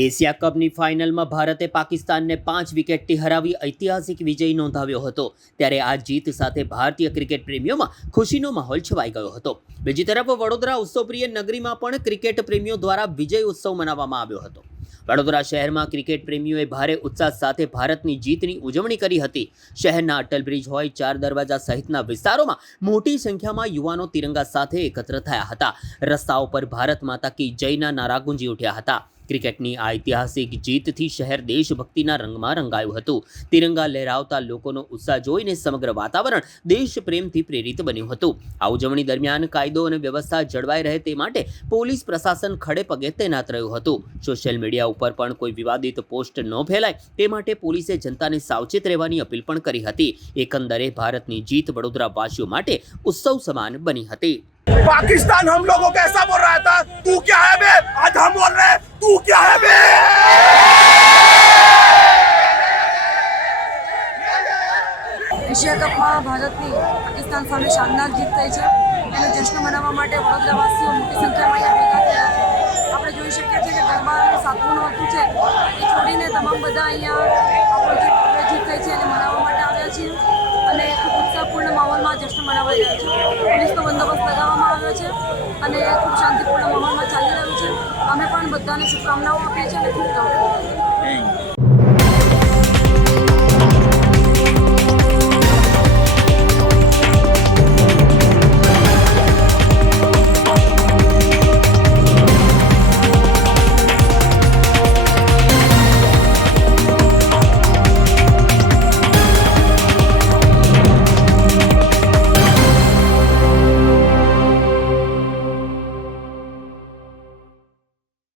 Asia કપની ફાઇનલમાં ભારતે પાકિસ્તાનને 5 વિકેટથી હરાવી ઐતિહાસિક વિજય નોંધાવ્યો હતો। ત્યારે આ જીત સાથે ભારતીય ક્રિકેટ પ્રેમીઓમાં ખુશીનો માહોલ છવાઈ ગયો હતો। બીજી તરફ વડોદરા ઉત્સવપ્રિય નગરીમાં પણ ક્રિકેટ પ્રેમીઓ દ્વારા વિજય ઉત્સવ મનાવવામાં આવ્યો હતો। વડોદરા શહેરમાં ક્રિકેટ પ્રેમીઓએ ભારે ઉત્સાહ સાથે ભારતની જીતની ઉજવણી કરી હતી। શહેરના અટલ બ્રિજ હોય, ચાર દરવાજા સહિતના વિસ્તારોમાં મોટી સંખ્યામાં યુવાનો તિરંગા સાથે એકત્ર થયા હતા। રસ્તાઓ પર ભારત માતા કી જયના નારા ગુંજી ઉઠ્યા હતા। ક્રિકેટની આ ઐતિહાસિક જીતથી શહેર દેશભક્તિના રંગમાં રંગાયું હતું। તિરંગા લહેરાવતા લોકોનો ઉત્સાહ જોઈને સમગ્ર વાતાવરણ દેશ પ્રેમથી પ્રેરિત બન્યું હતું। આ ઉજવણી દરમિયાન કાયદો અને વ્યવસ્થા જળવાઈ રહે તે માટે પોલીસ પ્રશાસન ખડે પગે તૈનાત રહ્યું હતું। સોશિયલ મીડિયા ઉપર પણ કોઈ વિવાદિત પોસ્ટ ન ફેલાય તે માટે પોલીસે જનતાને સાવચેત રહેવાની અપીલ પણ કરી હતી। એકંદરે ભારતની જીત વડોદરાવાસીઓ માટે ઉત્સવ સમાન બની હતી। पाकिस्तान हम लोगों को ऐसा बोल रहा था, तू क्या है बे? आज हम बोल रहे हैं, तू क्या है बे? एशिया कपમાં ભારતની પાકિસ્તાન સામે શાનદાર જીત થઈ છે। એનો જશ્ન મનાવવા માટે વડોદરાવાસીઓ મોટી સંખ્યામાં અહીંયા ભેગા થયા છે। આપણે જોઈ શકીએ છીએ કે ગરબાનું 7મું નોરતું છે એ છોડીને તમામ બધા અહીંયા આપણો જે ભવ્ય જીત થઈ છે એને મનાવવા માટે આવ્યા છીએ અને ખૂબ ઉત્સાહપૂર્ણ માહોલમાં જશ્ન મનાવાઈ રહ્યો છે। પોલીસનો બંદોબસ્ત લગાવવામાં આવ્યો છે અને ખૂબ શાંતિપૂર્ણ માહોલમાં ચાલી રહ્યું છે। અમે પણ બધાને શુભકામનાઓ આપીએ છીએ અને ખૂબ